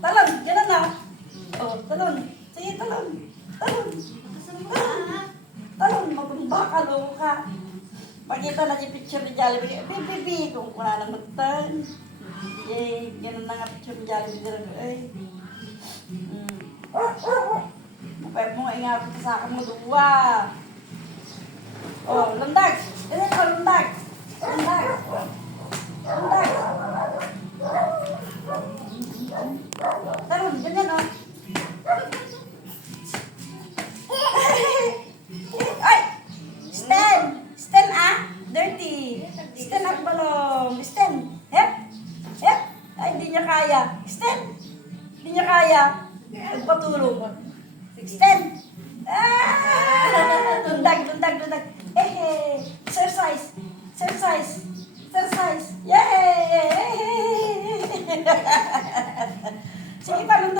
Talon, gano'n na. Oh, talon. Sige, talon. Talon. Talon, magbaka, loko ka. Pakita na yung picture ni Jollibee. Bibi, kung wala nang magtan. Eh, gano'n na nga picture ni Jollibee. Ay. Mapayap mo nga ingapit sa akin mo duwa. Oh, lundag. Ganyan ko, lundag. Lundag. Lundag. Talon, ganyan oh. Ay! Stand! Stand ah! Dirty! Stand at balong! Stand! Hep! Hep! Ay, hindi niya kaya. Stand! Hindi niya kaya. Magpatulong. Stand! Ah! Lundag, lundag, lundag. Eh, exercise! Exercise! Exercise! Yay! Sige pa, lundag.